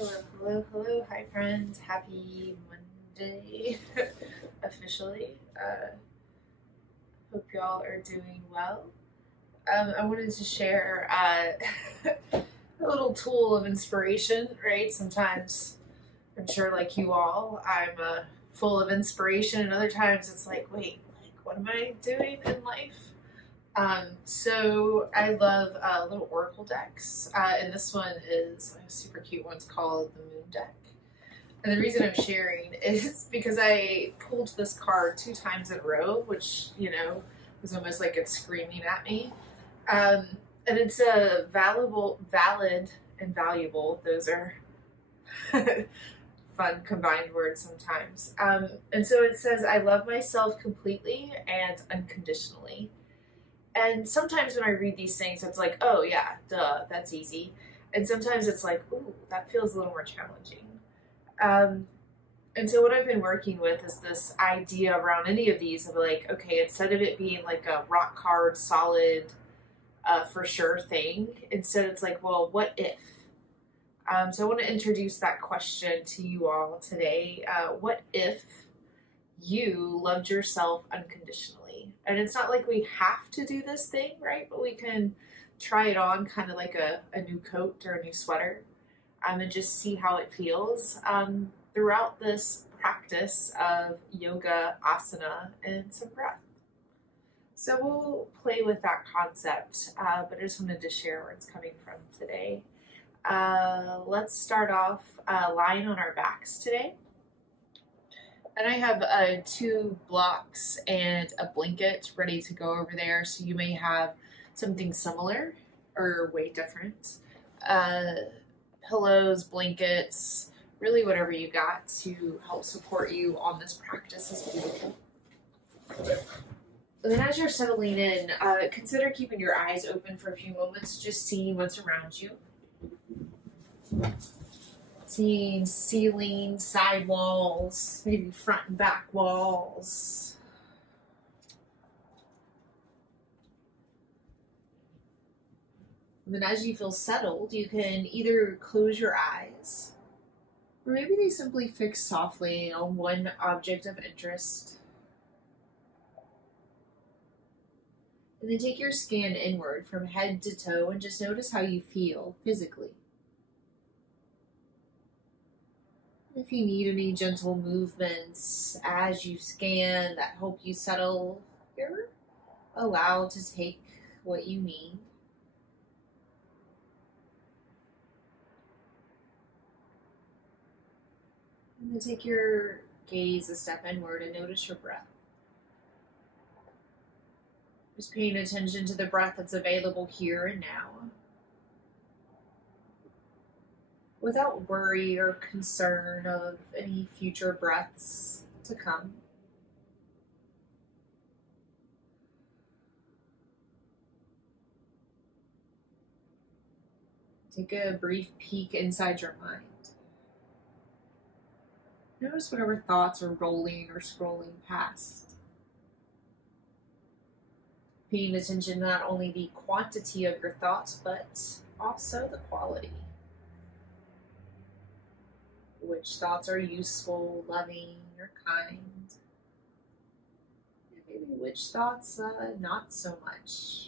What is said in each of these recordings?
Hello, hello, hello. Hi, friends. Happy Monday, officially. Hope y'all are doing well. I wanted to share a little tool of inspiration, right? Sometimes I'm sure, like you all, I'm full of inspiration, and other times it's like, wait, like, what am I doing in life? So I love little oracle decks, and this one is a super cute one. It's called the Moon Deck. And the reason I'm sharing is because I pulled this card 2 times in a row, which, you know, was almost like it's screaming at me. And it's a valid and valuable. Those are fun combined words sometimes. And so it says, I love myself completely and unconditionally. And sometimes when I read these things, it's like, oh yeah, duh, that's easy. And sometimes it's like, ooh, that feels a little more challenging. And so what I've been working with is this idea around any of these of like, okay, instead of it being like a rock hard, solid, for sure thing, instead it's like, well, what if? So I want to introduce that question to you all today. What if you loved yourself unconditionally? And it's not like we have to do this thing, right? But we can try it on kind of like a new coat or a new sweater, and just see how it feels throughout this practice of yoga, asana, and some breath. So we'll play with that concept, but I just wanted to share where it's coming from today. Let's start off lying on our backs today. And I have 2 blocks and a blanket ready to go over there, so you may have something similar or way different. Pillows, blankets, really whatever you got to help support you on this practice is beautiful. And then as you're settling in, consider keeping your eyes open for a few moments, just seeing what's around you. Seeing ceiling, side walls, maybe front and back walls. And then as you feel settled, you can either close your eyes, or maybe they simply fix softly on one object of interest. And then take your scan inward from head to toe and just notice how you feel physically. If you need any gentle movements as you scan that help you settle, you're allowed to take what you need. And then take your gaze a step inward and notice your breath. Just paying attention to the breath that's available here and now, without worry or concern of any future breaths to come. Take a brief peek inside your mind. Notice whatever thoughts are rolling or scrolling past. Paying attention to not only the quantity of your thoughts, but also the quality. Which thoughts are useful, loving, or kind? And maybe which thoughts not so much.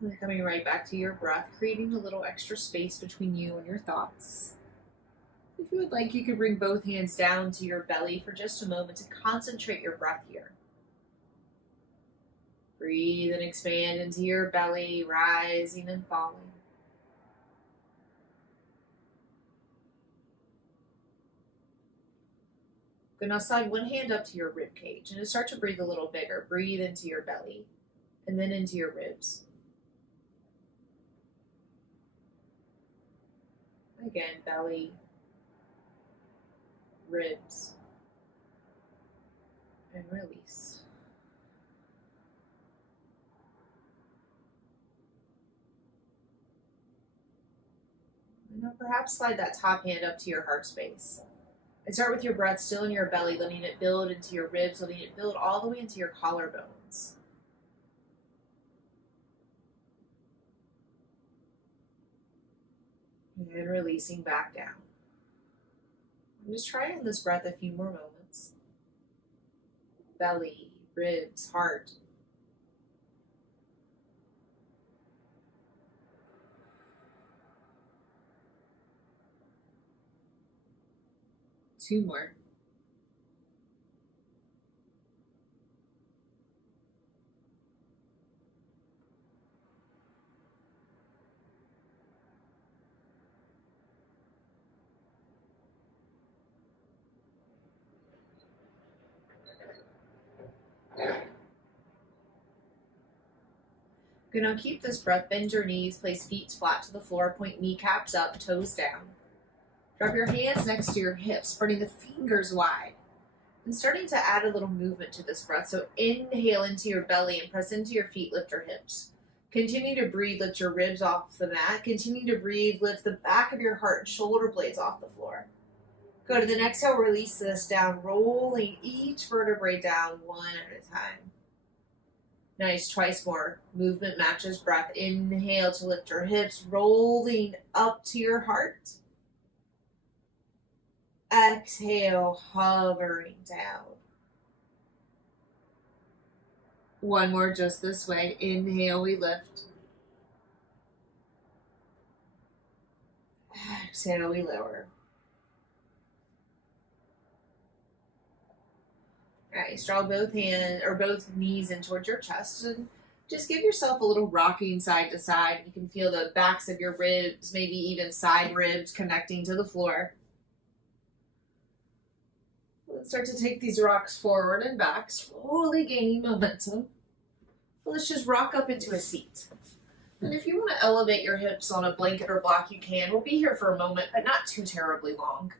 And then coming right back to your breath, creating a little extra space between you and your thoughts. If you would like, you could bring both hands down to your belly for just a moment to concentrate your breath here. Breathe and expand into your belly, rising and falling. Good. Now slide one hand up to your rib cage and just start to breathe a little bigger. Breathe into your belly and then into your ribs. Again, belly, ribs, and release. And now perhaps slide that top hand up to your heart space. And start with your breath still in your belly, letting it build into your ribs, letting it build all the way into your collarbones. And releasing back down. And just try on this breath a few more moments. Belly, ribs, heart. Two more. You're going to keep this breath, bend your knees, place feet flat to the floor, point kneecaps up, toes down. Drop your hands next to your hips, spreading the fingers wide. And starting to add a little movement to this breath. So inhale into your belly and press into your feet, lift your hips. Continue to breathe, lift your ribs off the mat. Continue to breathe, lift the back of your heart and shoulder blades off the floor. Go to the next exhale, release this down, rolling each vertebrae down one at a time. Nice, twice more. Movement matches breath. Inhale to lift your hips, rolling up to your heart. Exhale, hovering down. One more just this way. Inhale, we lift. Exhale, we lower. Nice. Draw both hands or both knees in towards your chest and just give yourself a little rocking side to side. You can feel the backs of your ribs, maybe even side ribs connecting to the floor. Let's start to take these rocks forward and back, slowly gaining momentum. Let's just rock up into a seat. And if you want to elevate your hips on a blanket or block, you can. We'll be here for a moment, but not too terribly long.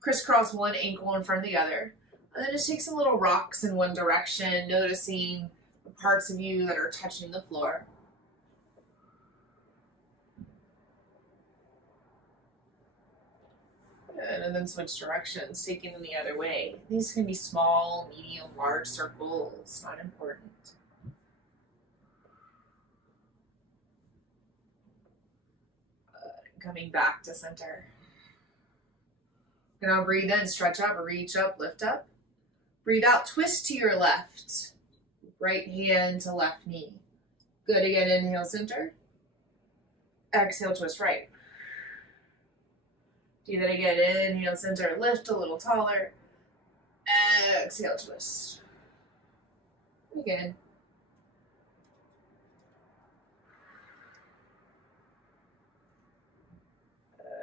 Crisscross one ankle in front of the other. And then just take some little rocks in one direction, noticing the parts of you that are touching the floor. Good. And then switch directions, taking them the other way. These can be small, medium, large circles, not important. Coming back to center. Now breathe in, stretch up, reach up, lift up. Breathe out, twist to your left. Right hand to left knee. Good, again, inhale, center. Exhale, twist right. Do that again, inhale, center, lift a little taller. Exhale, twist. Again.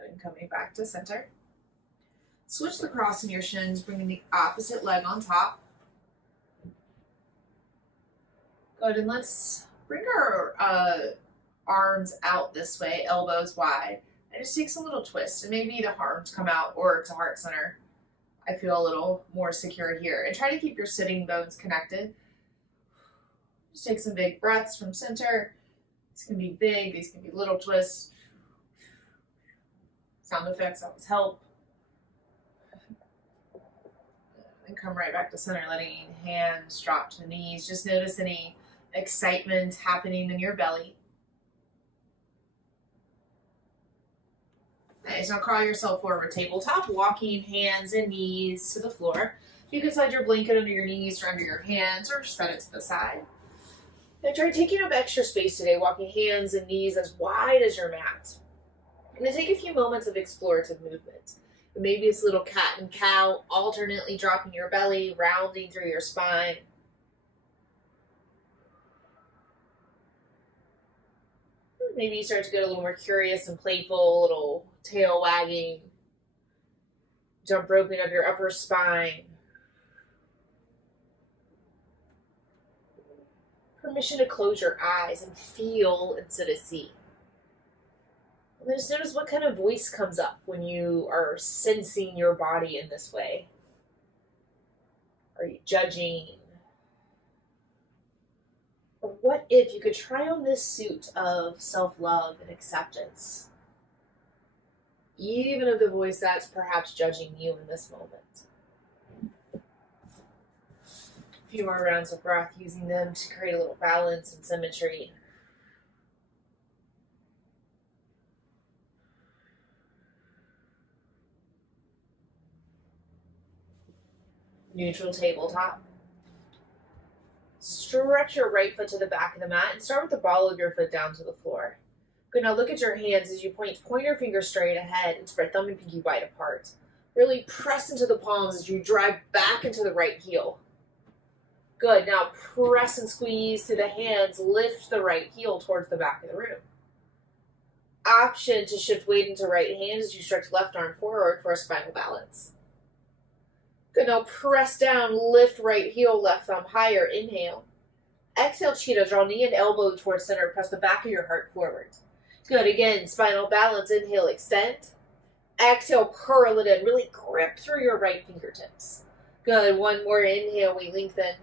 And coming back to center. Switch the cross in your shins, bringing the opposite leg on top. Good, and let's bring our arms out this way, elbows wide. And just take some little twist, and maybe the arms come out or to heart center. I feel a little more secure here. And try to keep your sitting bones connected. Just take some big breaths from center. These can be big, these can be little twists. Sound effects always help. And come right back to center, letting hands drop to the knees. Just notice any excitement happening in your belly. Nice. Now crawl yourself forward, tabletop, walking hands and knees to the floor. You can slide your blanket under your knees or under your hands, or set it to the side. And try taking up extra space today, walking hands and knees as wide as your mat. And then take a few moments of explorative movement. Maybe it's a little cat and cow, alternately dropping your belly, rounding through your spine. Maybe you start to get a little more curious and playful, a little tail wagging, jump roping of your upper spine. Permission to close your eyes and feel instead of see. And then just notice what kind of voice comes up when you are sensing your body in this way. Are you judging? Or what if you could try on this suit of self-love and acceptance, even of the voice that's perhaps judging you in this moment? A few more rounds of breath, using them to create a little balance and symmetry. Neutral tabletop. Stretch your right foot to the back of the mat and start with the ball of your foot down to the floor. Good, now look at your hands as you point your finger straight ahead and spread thumb and pinky wide apart. Really press into the palms as you drive back into the right heel. Good, now press and squeeze through the hands, lift the right heel towards the back of the room. Option to shift weight into right hand as you stretch left arm forward for a spinal balance. Good, now press down, lift right heel, left thumb higher, inhale. Exhale, cheetah, draw knee and elbow towards center, press the back of your heart forward. Good, again, spinal balance, inhale, extend. Exhale, curl it in, really grip through your right fingertips. Good, one more inhale, we lengthen.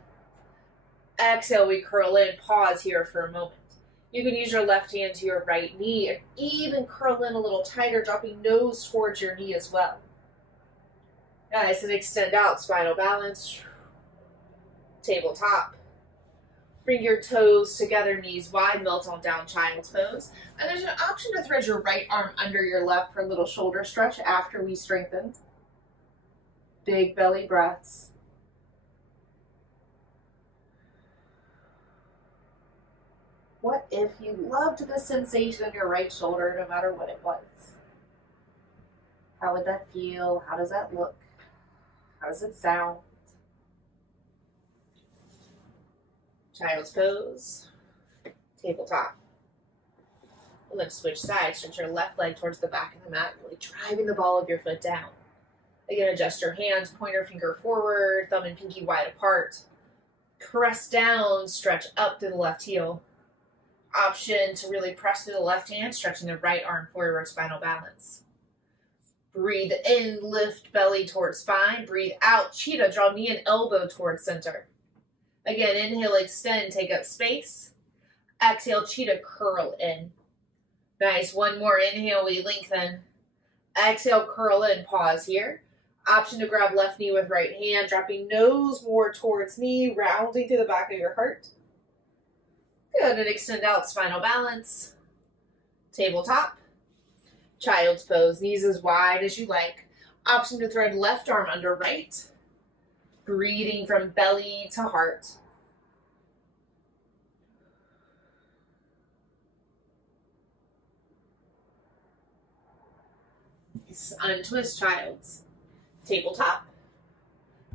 Exhale, we curl in, pause here for a moment. You can use your left hand to your right knee and even curl in a little tighter, dropping nose towards your knee as well. Nice, and extend out, spinal balance. Tabletop. Bring your toes together, knees wide, melt on down, child's pose. And there's an option to thread your right arm under your left for a little shoulder stretch after we strengthen. Big belly breaths. What if you loved the sensation in your right shoulder, no matter what it was? How would that feel? How does that look? How does it sound? Child's pose. Tabletop. And then switch sides. Stretch your left leg towards the back of the mat, really driving the ball of your foot down. Again, adjust your hands, pointer finger forward, thumb and pinky wide apart. Press down, stretch up through the left heel. Option to really press through the left hand, stretching the right arm forward, spinal balance. Breathe in, lift belly towards spine. Breathe out, cheetah, draw knee and elbow towards center. Again, inhale, extend, take up space. Exhale, cheetah, curl in. Nice, one more inhale, we lengthen. Exhale, curl in, pause here. Option to grab left knee with right hand, dropping nose more towards knee, rounding to the back of your heart. Good, and extend out, spinal balance. Tabletop. Child's pose, knees as wide as you like. Option to thread left arm under right. Breathing from belly to heart. Untwist child's. Tabletop.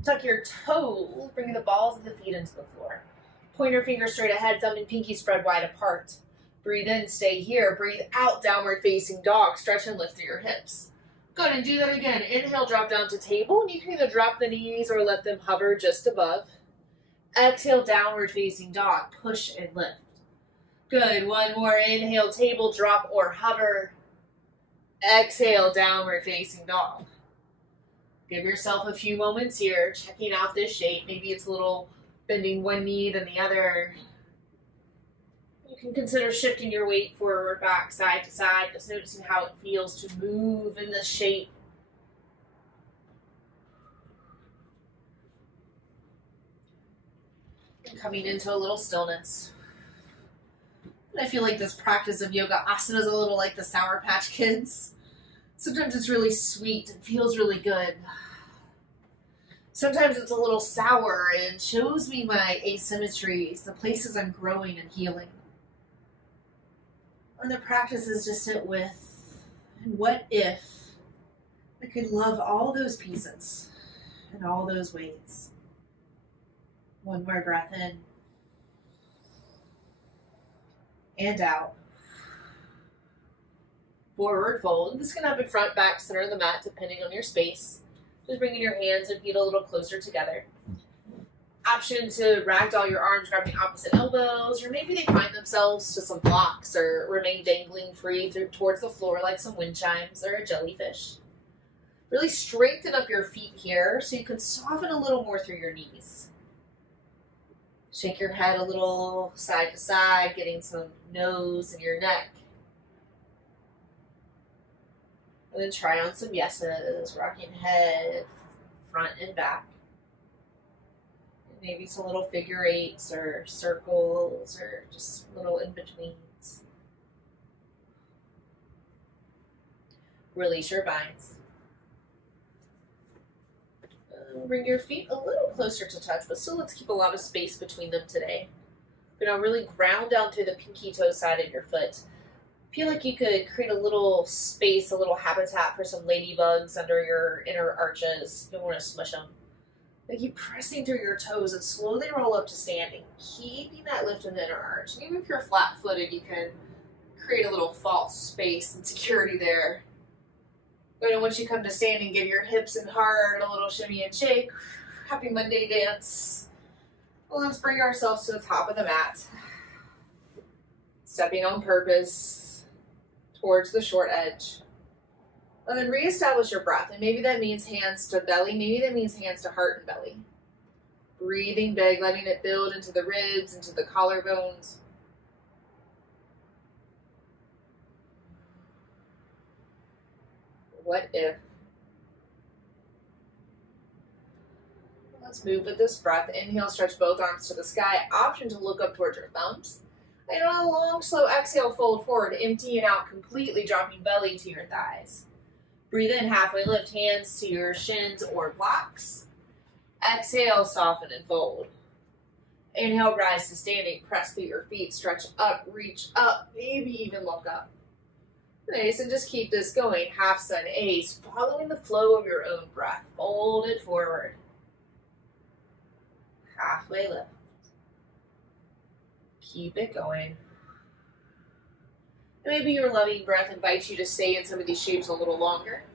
Tuck your toes, bringing the balls of the feet into the floor. Pointer finger straight ahead, thumb and pinky spread wide apart. Breathe in, stay here. Breathe out, downward facing dog. Stretch and lift through your hips. Good, and do that again. Inhale, drop down to table, and you can either drop the knees or let them hover just above. Exhale, downward facing dog. Push and lift. Good, one more inhale, table, drop or hover. Exhale, downward facing dog. Give yourself a few moments here, checking out this shape. Maybe it's a little bending one knee then the other. You can consider shifting your weight forward, back, side to side, just noticing how it feels to move in this shape. And coming into a little stillness. And I feel like this practice of yoga asana is a little like the Sour Patch Kids. Sometimes it's really sweet and feels really good. Sometimes it's a little sour and shows me my asymmetries, the places I'm growing and healing. And the practice is to sit with, and what if I could love all those pieces in all those ways? One more breath in and out. Forward fold. This can happen front, back, center of the mat, depending on your space. Just bringing your hands and feet a little closer together. Option to ragdoll your arms, grabbing opposite elbows, or maybe they find themselves to some blocks or remain dangling free towards the floor like some wind chimes or a jellyfish. Really straighten up your feet here so you can soften a little more through your knees. Shake your head a little side to side, getting some nose in your neck. And then try on some yesas, rocking head, front and back. Maybe some little figure eights or circles or just little in-betweens. Release your binds. Bring your feet a little closer to touch, but still let's keep a lot of space between them today. You're going to really ground down through the pinky toe side of your foot. Feel like you could create a little space, a little habitat for some ladybugs under your inner arches. You don't want to smush them. But keep pressing through your toes and slowly roll up to standing, keeping that lift in the inner arch. And even if you're flat-footed, you can create a little false space and security there. And once you come to standing, give your hips and heart a little shimmy and shake. Happy Monday dance. Well, let's bring ourselves to the top of the mat. Stepping on purpose towards the short edge. And then reestablish your breath. And maybe that means hands to belly. Maybe that means hands to heart and belly. Breathing big, letting it build into the ribs, into the collarbones. What if? Let's move with this breath. Inhale, stretch both arms to the sky. Option to look up towards your thumbs. And on a long, slow exhale, fold forward, emptying out completely, dropping belly to your thighs. Breathe in, halfway lift, hands to your shins or blocks. Exhale, soften and fold. Inhale, rise to standing, press through your feet, stretch up, reach up, maybe even look up. Nice, and just keep this going. Half sun ace, following the flow of your own breath. Fold it forward. Halfway lift. Keep it going. Maybe your loving breath invites you to stay in some of these shapes a little longer.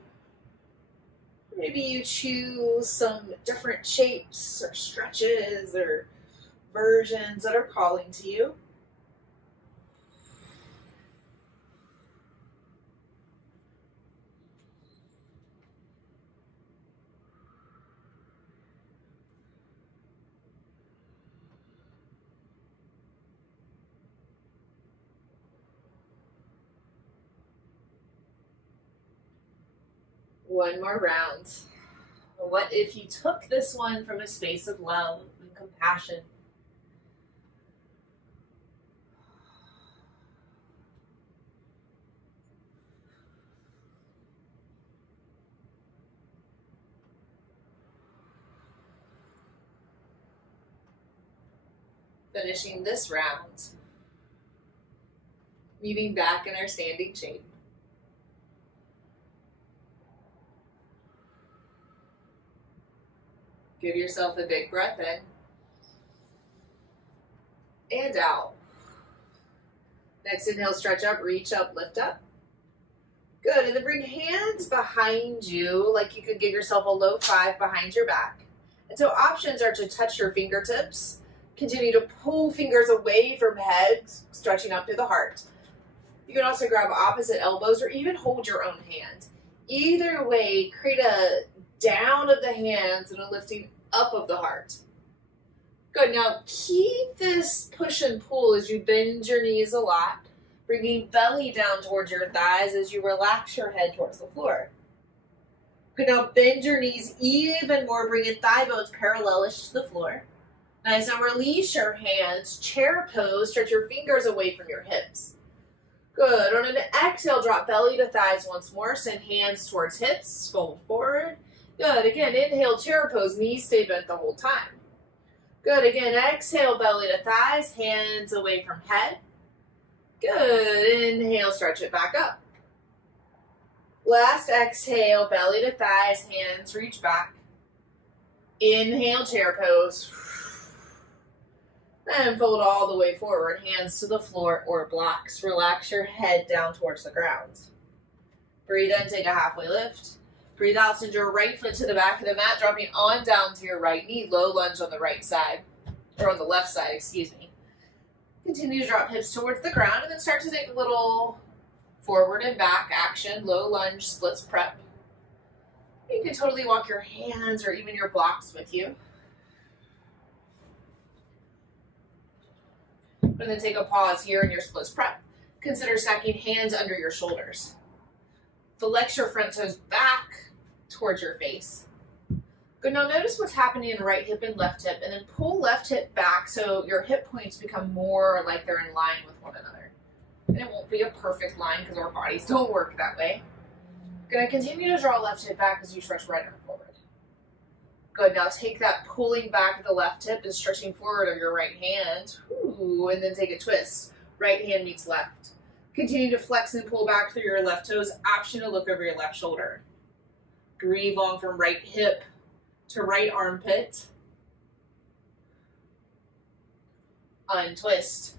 Maybe you choose some different shapes or stretches or versions that are calling to you. One more round. What if you took this one from a space of love and compassion? Finishing this round, moving back in our standing shape. Give yourself a big breath in and out. Next inhale, stretch up, reach up, lift up. Good, and then bring hands behind you like you could give yourself a low five behind your back. And so options are to touch your fingertips, continue to pull fingers away from head, stretching up through the heart. You can also grab opposite elbows or even hold your own hand. Either way, create a down of the hands and a lifting up of the heart. Good, now keep this push and pull as you bend your knees a lot, bringing belly down towards your thighs as you relax your head towards the floor. Good, now bend your knees even more, bringing thigh bones parallelish to the floor. Nice, now release your hands, chair pose, stretch your fingers away from your hips. Good, on an exhale, drop belly to thighs once more, send hands towards hips, fold forward. Good, again, inhale, chair pose, knees stay bent the whole time. Good, again, exhale, belly to thighs, hands away from head. Good, inhale, stretch it back up. Last exhale, belly to thighs, hands reach back. Inhale, chair pose. And fold all the way forward, hands to the floor or blocks. Relax your head down towards the ground. Breathe in, take a halfway lift. Breathe out, send your right foot to the back of the mat, dropping on down to your right knee. Low lunge on the right side, or on the left side, excuse me. Continue to drop hips towards the ground and then start to take a little forward and back action. Low lunge, splits prep. You can totally walk your hands or even your blocks with you. And then take a pause here in your splits prep. Consider stacking hands under your shoulders. Flex your front toes back towards your face. Good, now notice what's happening in right hip and left hip, and then pull left hip back so your hip points become more like they're in line with one another. And it won't be a perfect line because our bodies don't work that way. Gonna continue to draw left hip back as you stretch right arm forward. Good, now take that pulling back of the left hip and stretching forward of your right hand. Ooh, and then take a twist. Right hand meets left. Continue to flex and pull back through your left toes. Option to look over your left shoulder. Breathe long from right hip to right armpit. Untwist.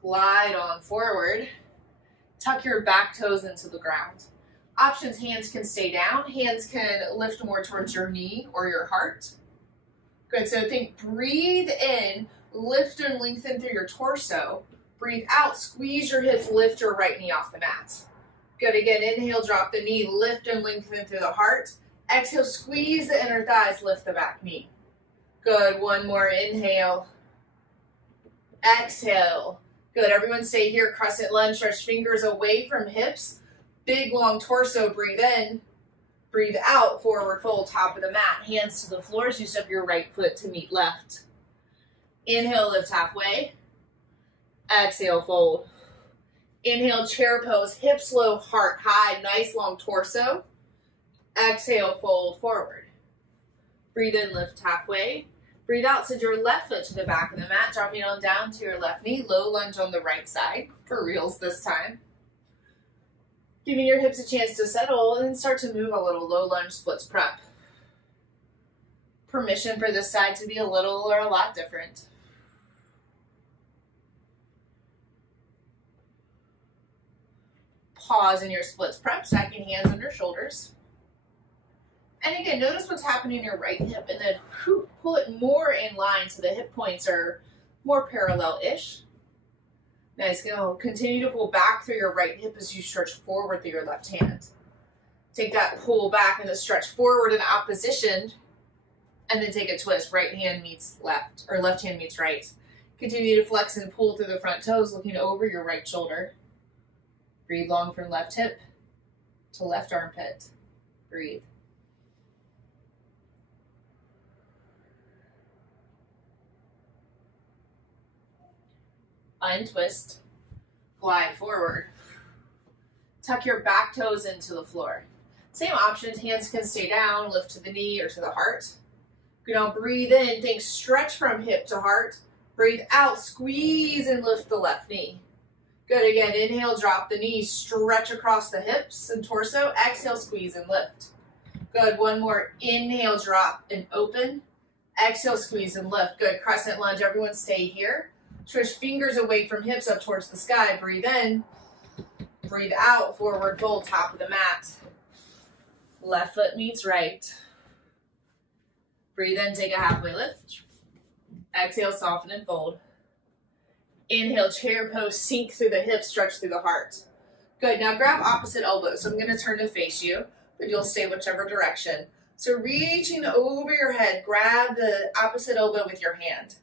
Glide on forward. Tuck your back toes into the ground. Options, hands can stay down. Hands can lift more towards your knee or your heart. Good, so think, breathe in, lift and lengthen through your torso. Breathe out, squeeze your hips, lift your right knee off the mat. Good, again, inhale, drop the knee, lift and lengthen through the heart. Exhale, squeeze the inner thighs, lift the back knee. Good, one more, inhale. Exhale. Good, everyone stay here, crescent lunge, stretch fingers away from hips. Big, long torso, breathe in. Breathe out, forward fold, top of the mat. Hands to the floor as you step your right foot to meet left. Inhale, lift halfway. Exhale, fold. Inhale, chair pose, hips low, heart high, nice long torso. Exhale, fold forward. Breathe in, lift halfway. Breathe out, send your left foot to the back of the mat, dropping on down to your left knee. Low lunge on the right side, for reals this time. Giving your hips a chance to settle, and then start to move a little. Low lunge splits prep. Permission for this side to be a little or a lot different. Pause in your splits prep, stacking hands under shoulders. And again, notice what's happening in your right hip, and then pull it more in line so the hip points are more parallel-ish. Nice, go. Continue to pull back through your right hip as you stretch forward through your left hand. Take that pull back and the stretch forward in opposition, and then take a twist. Right hand meets left, or left hand meets right. Continue to flex and pull through the front toes, looking over your right shoulder. Breathe long from left hip to left armpit. Breathe. Untwist, glide forward. Tuck your back toes into the floor. Same options, hands can stay down, lift to the knee or to the heart. Good, now breathe in, think stretch from hip to heart. Breathe out, squeeze and lift the left knee. Good, again, inhale, drop the knee, stretch across the hips and torso. Exhale, squeeze and lift. Good, one more, inhale, drop and open. Exhale, squeeze and lift. Good, crescent lunge, everyone stay here. Stretch fingers away from hips up towards the sky. Breathe in. Breathe out. Forward fold, top of the mat. Left foot meets right. Breathe in, take a halfway lift. Exhale, soften and fold. Inhale, chair pose, sink through the hips, stretch through the heart. Good, now grab opposite elbow. So I'm going to turn to face you, but you'll stay whichever direction. So reaching over your head, grab the opposite elbow with your hand.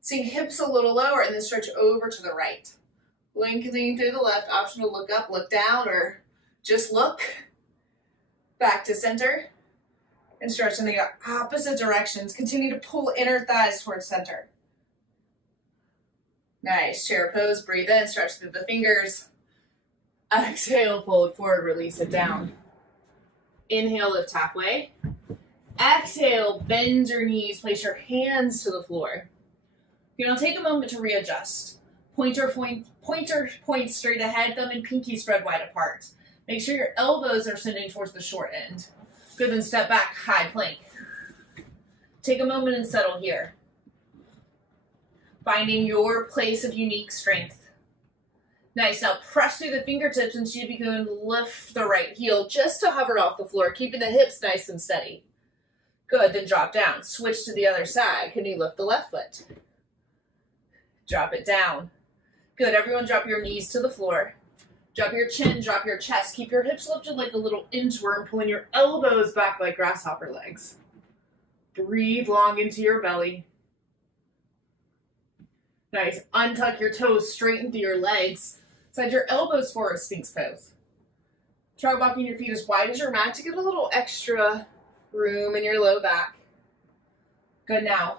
Sink hips a little lower and then stretch over to the right. Lengthening through the left, option to look up, look down, or just look. Back to center and stretch in the opposite directions. Continue to pull inner thighs towards center. Nice, chair pose, breathe in, stretch through the fingers. Exhale, fold forward, release it down. Inhale, lift halfway. Exhale, bend your knees, place your hands to the floor. You're gonna take a moment to readjust. Pointer points straight ahead, thumb and pinky spread wide apart. Make sure your elbows are sending towards the short end. Good, then step back, high plank. Take a moment and settle here. Finding your place of unique strength. Nice, now press through the fingertips and see if you can lift the right heel just to hover off the floor, keeping the hips nice and steady. Good, then drop down. Switch to the other side. Can you lift the left foot? Drop it down. Good, everyone drop your knees to the floor. Drop your chin, drop your chest. Keep your hips lifted like a little inchworm, pulling your elbows back like grasshopper legs. Breathe long into your belly. Nice, untuck your toes, straighten through your legs. Slide your elbows forward, Sphinx pose. Try walking your feet as wide as your mat to get a little extra room in your low back. Good, now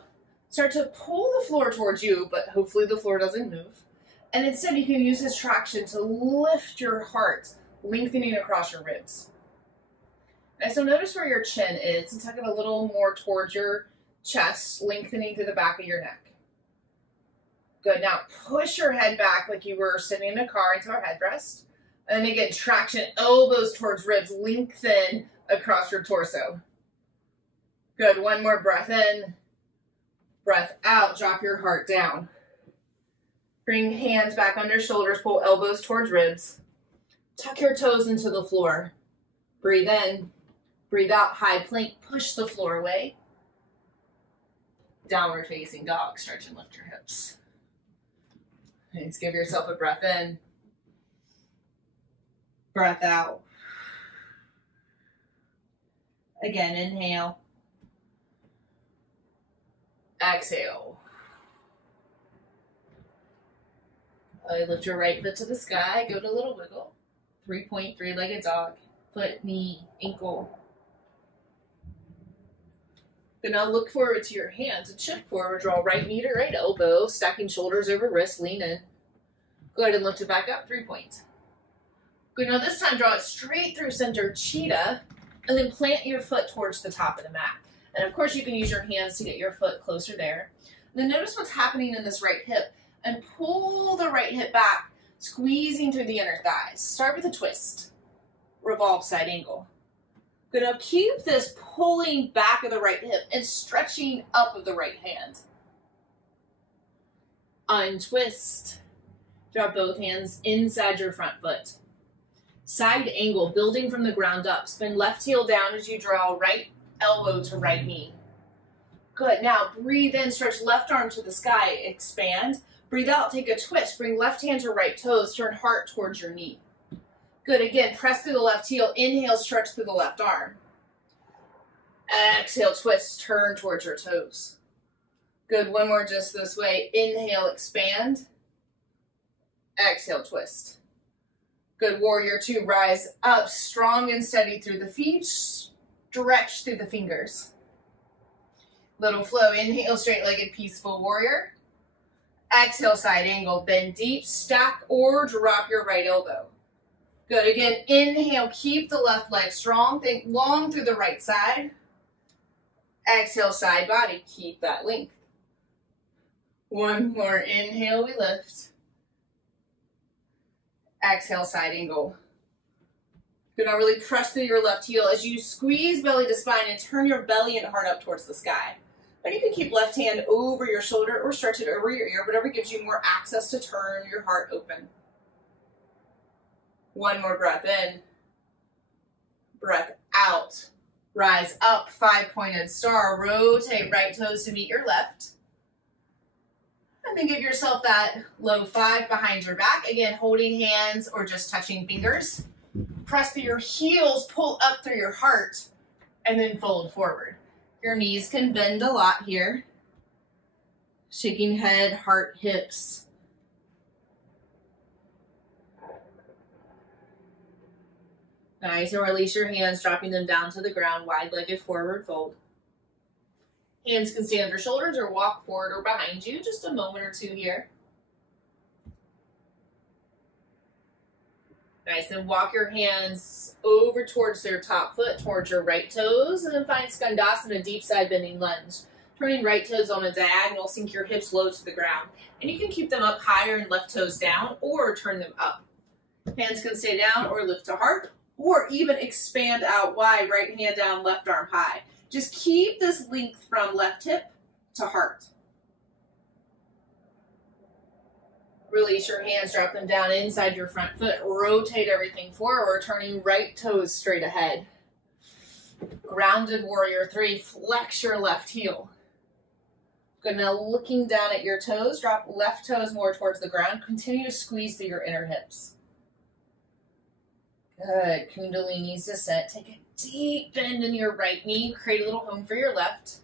start to pull the floor towards you, but hopefully the floor doesn't move. And instead you can use this traction to lift your heart, lengthening across your ribs. And so notice where your chin is and tuck it a little more towards your chest, lengthening through the back of your neck. Good. Now push your head back like you were sitting in a car into our headrest. And then again, traction, elbows towards ribs, lengthen across your torso. Good. One more breath in, breath out. Drop your heart down. Bring hands back under shoulders, pull elbows towards ribs. Tuck your toes into the floor. Breathe in, breathe out, high plank, push the floor away. Downward facing dog, stretch and lift your hips. And just give yourself a breath in, breath out. Again, inhale. Exhale. Lift your right foot to the sky, go to a little wiggle. 3-point, three-legged dog. Foot, knee, ankle. Then now look forward to your hands and shift forward. Draw right knee to right elbow, stacking shoulders over wrists, lean in. Go ahead and lift it back up, 3-point. Good, now this time draw it straight through center, cheetah, and then plant your foot towards the top of the mat. And of course you can use your hands to get your foot closer there. And then notice what's happening in this right hip and pull the right hip back, squeezing through the inner thighs. Start with a twist. Revolve side angle. Good, now keep this pulling back of the right hip and stretching up of the right hand. Untwist. Drop both hands inside your front foot. Side angle, building from the ground up. Spin left heel down as you draw right elbow to right knee. Good, now breathe in, stretch left arm to the sky, expand. Breathe out, take a twist. Bring left hand to right toes, turn heart towards your knee. Good, again, press through the left heel. Inhale, stretch through the left arm. Exhale, twist, turn towards your toes. Good, one more just this way. Inhale, expand. Exhale, twist. Good, warrior two, rise up, strong and steady through the feet. Stretch through the fingers. Little flow, inhale, straight-legged peaceful warrior. Exhale, side angle, bend deep, stack or drop your right elbow. Good, again, inhale, keep the left leg strong, think long through the right side. Exhale, side body, keep that length. One more, inhale, we lift. Exhale, side angle. Good, now really press through your left heel as you squeeze belly to spine and turn your belly and heart up towards the sky. And you can keep left hand over your shoulder or stretch it over your ear, whatever gives you more access to turn your heart open. One more breath in, breath out. Rise up, 5-pointed star. Rotate right toes to meet your left. And then give yourself that low 5 behind your back. Again, holding hands or just touching fingers. Press through your heels, pull up through your heart, and then fold forward. Your knees can bend a lot here. Shaking head, heart, hips. Nice, and release your hands, dropping them down to the ground, wide-legged forward fold. Hands can stay under shoulders or walk forward or behind you. Just a moment or two here. Nice, and walk your hands over towards your top foot, towards your right toes, and then find Skandasana, deep side bending lunge. Turning right toes on a diagonal, sink your hips low to the ground. And you can keep them up higher and left toes down, or turn them up. Hands can stay down or lift to heart, or even expand out wide, right hand down, left arm high. Just keep this length from left hip to heart. Release your hands, drop them down inside your front foot. Rotate everything forward, turning right toes straight ahead. Grounded warrior 3, flex your left heel. Good, now looking down at your toes, drop left toes more towards the ground. Continue to squeeze through your inner hips. Good, Kundalini's descent. Take a deep bend in your right knee. Create a little home for your left.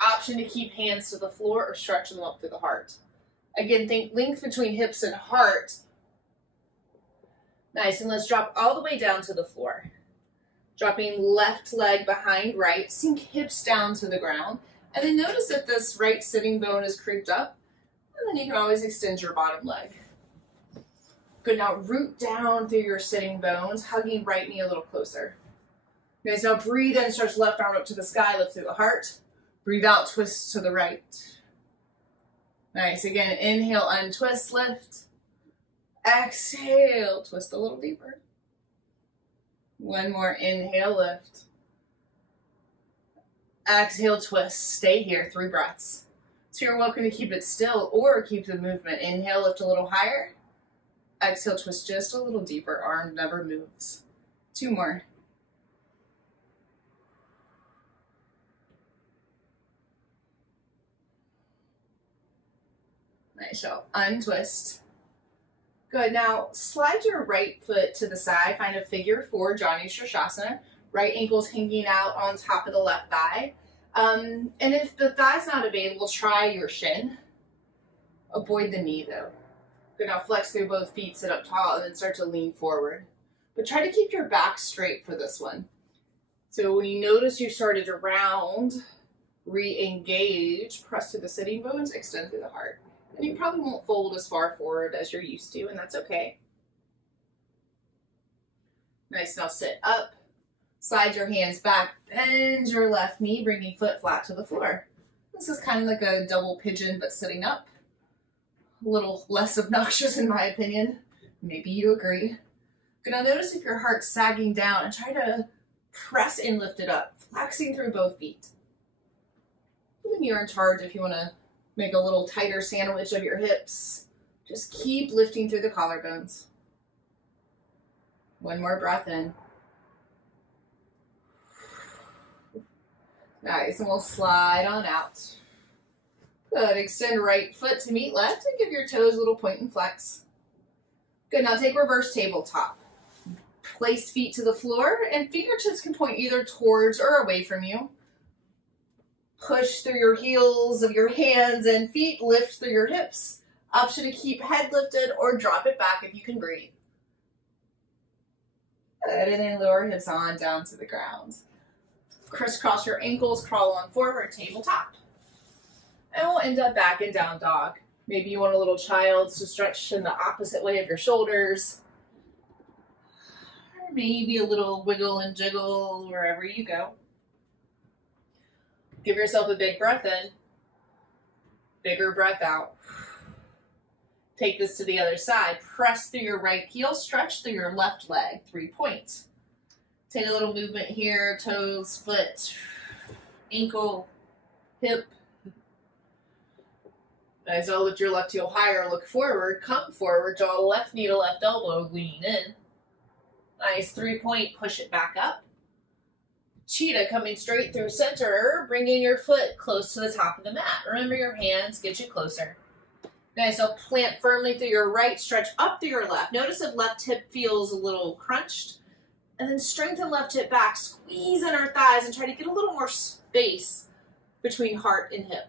Option to keep hands to the floor or stretch them up through the heart. Again, think length between hips and heart. Nice, and let's drop all the way down to the floor. Dropping left leg behind right, sink hips down to the ground. And then notice that this right sitting bone is creeped up. And then you can always extend your bottom leg. Good, now root down through your sitting bones, hugging right knee a little closer. Nice, now breathe in, stretch left arm up to the sky, lift through the heart. Breathe out, twist to the right. Nice, again, inhale, untwist, lift. Exhale, twist a little deeper. One more, inhale, lift. Exhale, twist, stay here, 3 breaths. So you're welcome to keep it still or keep the movement. Inhale, lift a little higher. Exhale, twist just a little deeper, arm never moves. 2 more. Nice, so untwist. Good, now slide your right foot to the side, find a figure 4, Janu Shavasana. Right ankle's hanging out on top of the left thigh. And if the thigh's not available, try your shin. Avoid the knee though. Good, now flex through both feet, sit up tall, and then start to lean forward. But try to keep your back straight for this one. So when you notice you started to round, re-engage, press to the sitting bones, extend through the heart. And you probably won't fold as far forward as you're used to, and that's okay. Nice, now sit up. Slide your hands back, bend your left knee, bringing foot flat to the floor. This is kind of like a double pigeon, but sitting up. A little less obnoxious in my opinion. Maybe you agree. Good, now notice if your heart's sagging down and try to press and lift it up, flexing through both feet. Even you're in charge if you want to make a little tighter sandwich of your hips. Just keep lifting through the collarbones. One more breath in. Nice, and we'll slide on out. Good, extend right foot to meet left and give your toes a little point and flex. Good, now take reverse tabletop. Place feet to the floor and fingertips can point either towards or away from you. Push through your heels of your hands and feet, lift through your hips. Option to keep head lifted or drop it back if you can breathe. Good, and then lower hips on down to the ground. Crisscross your ankles, crawl on forward, tabletop. And we'll end up back in down dog. Maybe you want a little child's to stretch in the opposite way of your shoulders. Or maybe a little wiggle and jiggle wherever you go. Give yourself a big breath in, bigger breath out. Take this to the other side. Press through your right heel, stretch through your left leg, 3 points. Take a little movement here, toes, foot, ankle, hip. Nice, I'll lift your left heel higher, look forward, come forward, draw left knee to left elbow, lean in. Nice, 3 point, push it back up. Cheetah coming straight through center, bringing your foot close to the top of the mat. Remember your hands get you closer. Nice, so plant firmly through your right, stretch up through your left. Notice if left hip feels a little crunched. And then strengthen left hip back, squeeze in our thighs and try to get a little more space between heart and hip.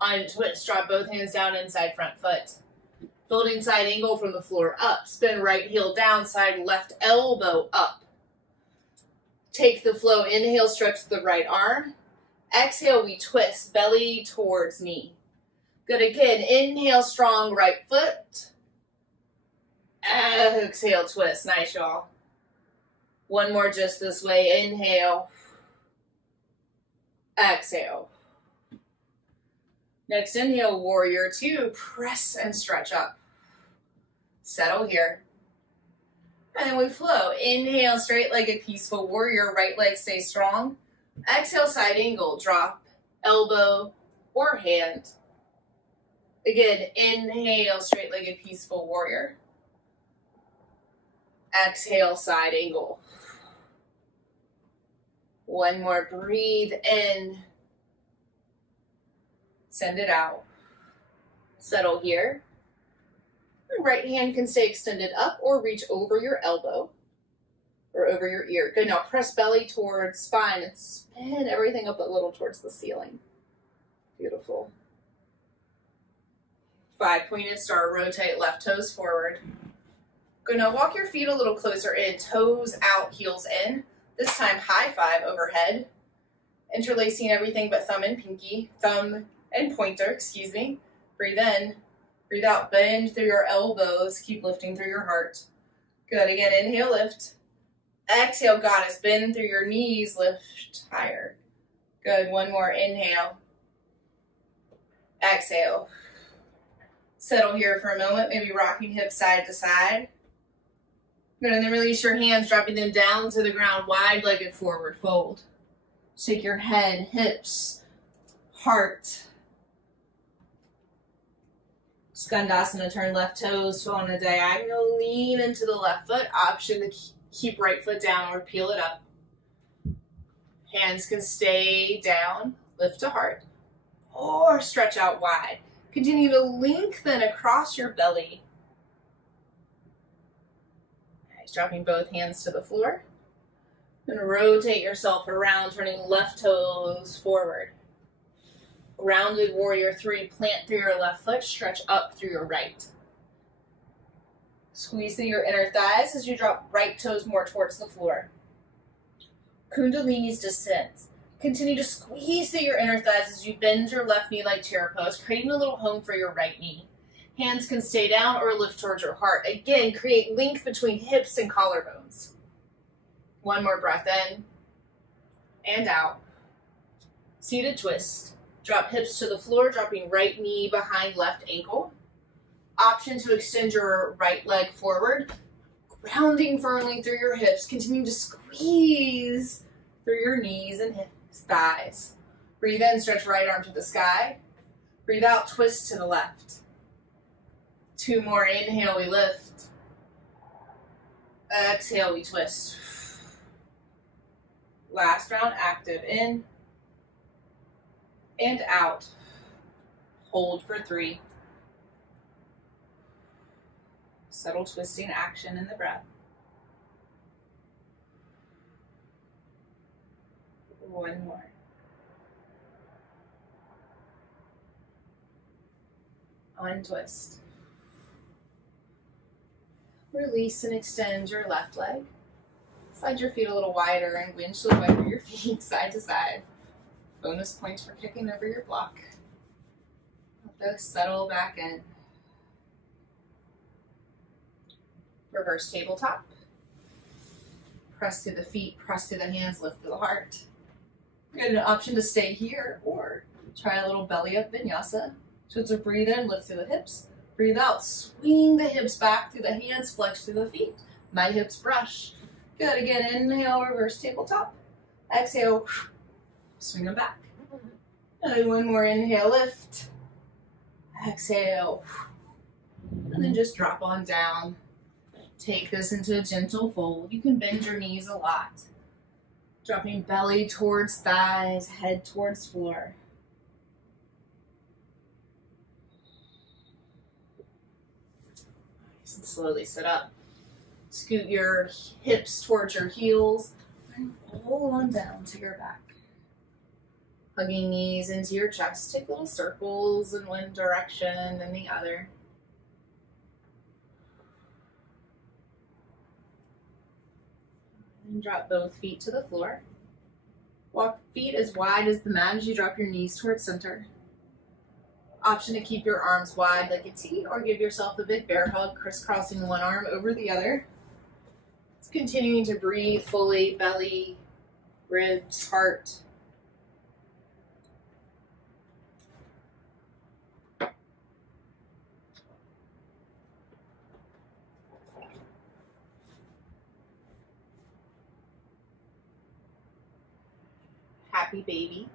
Untwist, drop both hands down inside front foot. Building side angle from the floor up. Spin right heel down, side left elbow up. Take the flow. Inhale, stretch the right arm. Exhale, we twist, belly towards knee. Good, again, inhale, strong right foot. Exhale, twist. Nice, y'all. One more just this way. Inhale. Exhale. Next inhale, warrior 2, press and stretch up. Settle here. And then we flow. Inhale, straight-legged peaceful warrior, right leg stay strong. Exhale, side angle, drop, elbow, or hand. Again, inhale, straight-legged peaceful warrior. Exhale, side angle. One more, breathe in. Send it out. Settle here. Right hand can stay extended up or reach over your elbow or over your ear. Good, now press belly towards spine and spin everything up a little towards the ceiling. Beautiful. 5 pointed star, rotate left toes forward. Good, now walk your feet a little closer in, toes out, heels in. This time high five overhead. Interlacing everything but thumb and pinky, thumb and pointer, excuse me. Breathe in, breathe out, bend through your elbows, keep lifting through your heart. Good, again, inhale, lift. Exhale, goddess, bend through your knees, lift higher. Good, one more, inhale. Exhale. Settle here for a moment, maybe rocking hips side to side. Good, and then release your hands, dropping them down to the ground, wide-legged forward fold. Shake your head, hips, heart. Skandasana, turn left toes on a diagonal, lean into the left foot. Option to keep right foot down or peel it up. Hands can stay down, lift to heart, or stretch out wide. Continue to lengthen across your belly. Nice, dropping both hands to the floor. Then rotate yourself around, turning left toes forward. Grounded warrior 3, plant through your left foot, stretch up through your right. Squeeze through your inner thighs as you drop right toes more towards the floor. Kundalini's descends. Continue to squeeze through your inner thighs as you bend your left knee like chair pose, creating a little home for your right knee. Hands can stay down or lift towards your heart. Again, create length between hips and collarbones. One more breath in and out. Seated twist. Drop hips to the floor, dropping right knee behind left ankle. Option to extend your right leg forward, grounding firmly through your hips. Continue to squeeze through your knees and hips, thighs. Breathe in, stretch right arm to the sky. Breathe out, twist to the left. 2 more, inhale, we lift. Exhale, we twist. Last round, active, in and out. Hold for 3. Subtle twisting action in the breath. 1 more. Untwist. Release and extend your left leg. Slide your feet a little wider and windshield wiper your feet side to side. Bonus points for kicking over your block. Let those settle back in. Reverse tabletop. Press through the feet, press through the hands, lift through the heart. You have an option to stay here or try a little belly up vinyasa. So it's a breathe in, lift through the hips. Breathe out, swing the hips back through the hands, flex through the feet. My hips brush. Good, again, inhale, reverse tabletop. Exhale, swing them back. And 1 more, inhale, lift. Exhale. And then just drop on down. Take this into a gentle fold. You can bend your knees a lot. Dropping belly towards thighs, head towards floor. Nice, and slowly sit up. Scoot your hips towards your heels and roll on down to your back. Hugging knees into your chest. Take little circles in one direction and the other. And drop both feet to the floor. Walk feet as wide as the mat as you drop your knees towards center. Option to keep your arms wide like a T or give yourself a big bear hug, crisscrossing one arm over the other. It's continuing to breathe fully, belly, ribs, heart. Happy baby.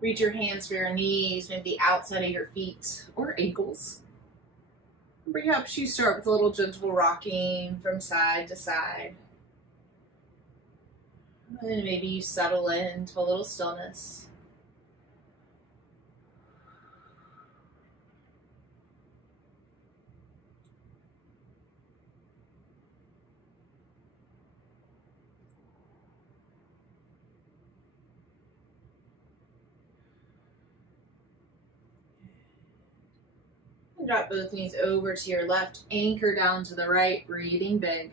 Reach your hands for your knees, maybe the outside of your feet or ankles. Perhaps you start with a little gentle rocking from side to side. And then maybe you settle into a little stillness. Drop both knees over to your left, anchor down to the right, breathing big.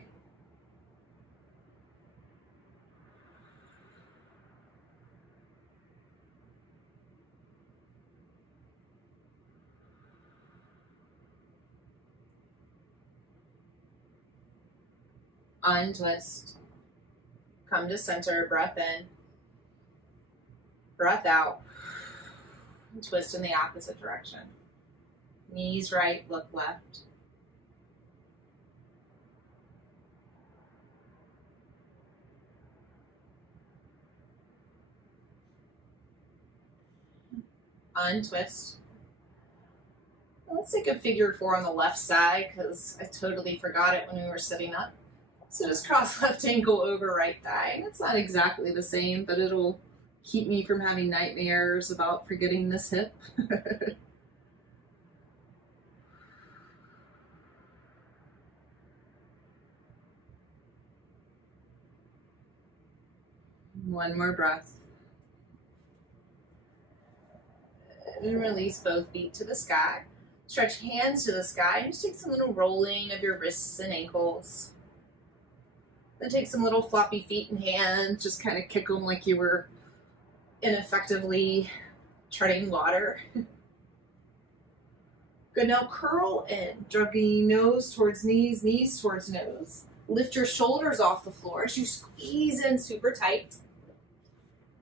Untwist. Come to center, breath in, breath out, and twist in the opposite direction. Knees right, look left. Untwist. Let's take a figure 4 on the left side because I totally forgot it when we were sitting up. So just cross left ankle over right thigh. It's not exactly the same, but it'll keep me from having nightmares about forgetting this hip. One more breath. And release both feet to the sky. Stretch hands to the sky and just take some little rolling of your wrists and ankles. Then take some little floppy feet and hands, just kind of kick them like you were ineffectively treading water. Good, now curl in, dragging nose towards knees, knees towards nose. Lift your shoulders off the floor as you squeeze in super tight.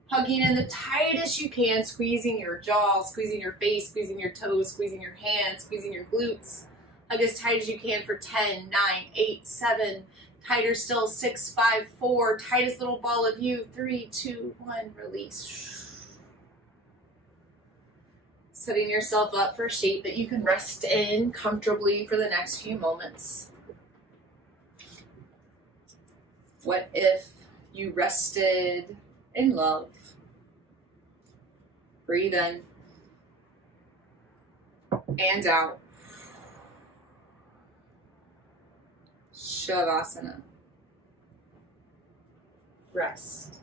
Hugging in the tightest you can, squeezing your jaw, squeezing your face, squeezing your toes, squeezing your hands, squeezing your glutes. Hug as tight as you can for 10, 9, 8, 7. Tighter still, 6, 5, 4. Tightest little ball of you, 3, 2, 1. Release. Setting yourself up for a shape that you can rest in comfortably for the next few moments. What if you rested in love? Breathe in and out. Shavasana. Rest.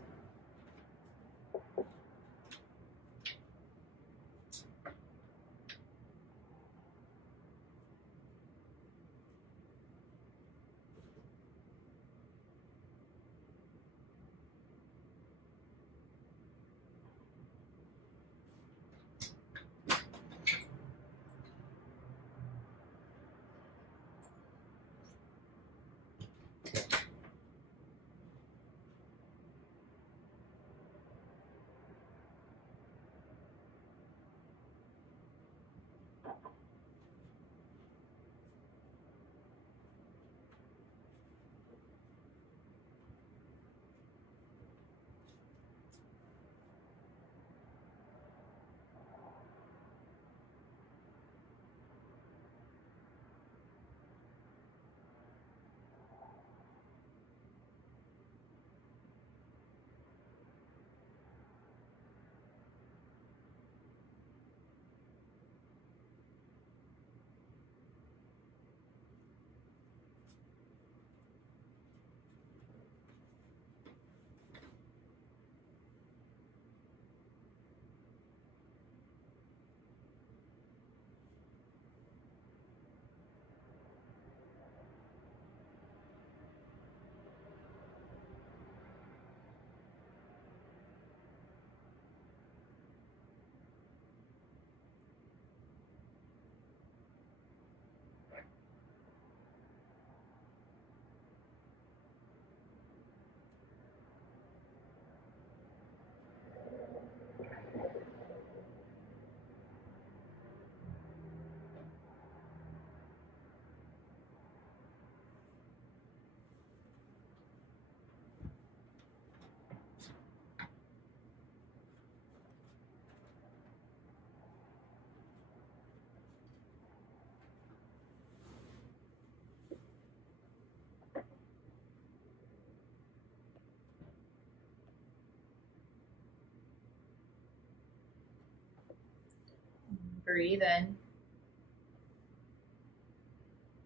Breathe in.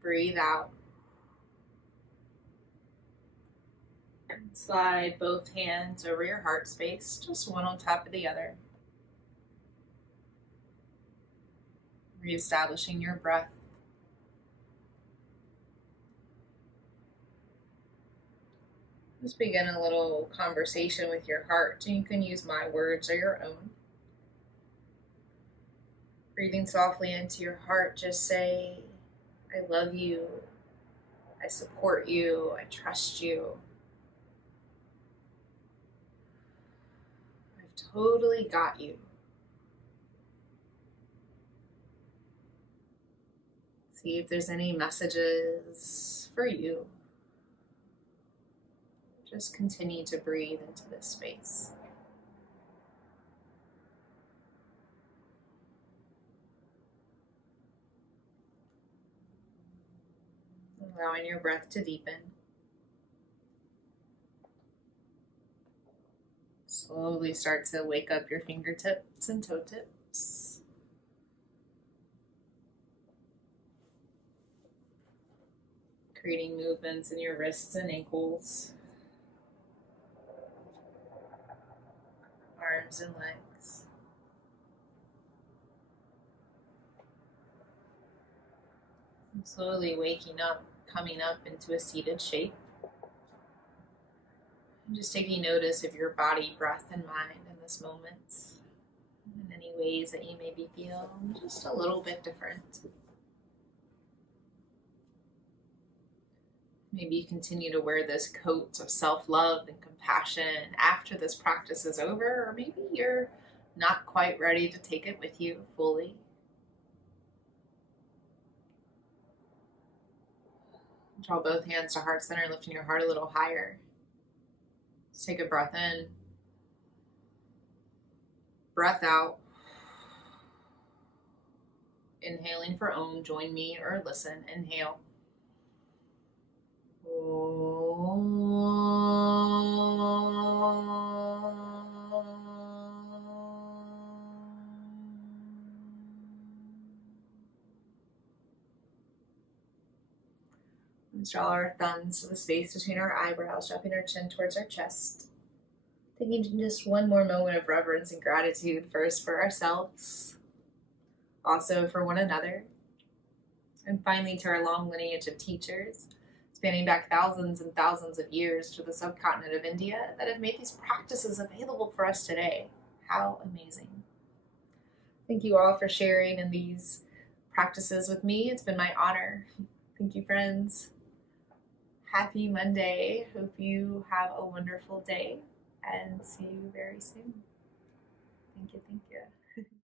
Breathe out. Slide both hands over your heart space, just one on top of the other. Reestablishing your breath. Just begin a little conversation with your heart. You can use my words or your own. Breathing softly into your heart, just say, I love you, I support you, I trust you. I've totally got you. See if there's any messages for you. Just continue to breathe into this space. Allowing your breath to deepen. Slowly start to wake up your fingertips and toe tips. Creating movements in your wrists and ankles. Arms and legs. And slowly waking up, coming up into a seated shape. And just taking notice of your body, breath, and mind in this moment. In any ways that you maybe feel just a little bit different. Maybe you continue to wear this coat of self-love and compassion after this practice is over, or maybe you're not quite ready to take it with you fully. Draw both hands to heart center, lifting your heart a little higher. Let's take a breath in. Breath out. Inhaling for Om, join me or listen. Inhale. Let's draw our thumbs to the space between our eyebrows, dropping our chin towards our chest. Taking just one more moment of reverence and gratitude, first for ourselves, also for one another, and finally to our long lineage of teachers, spanning back thousands and thousands of years to the subcontinent of India, that have made these practices available for us today. How amazing. Thank you all for sharing in these practices with me. It's been my honor. Thank you, friends. Happy Monday. Hope you have a wonderful day and see you very soon. Thank you.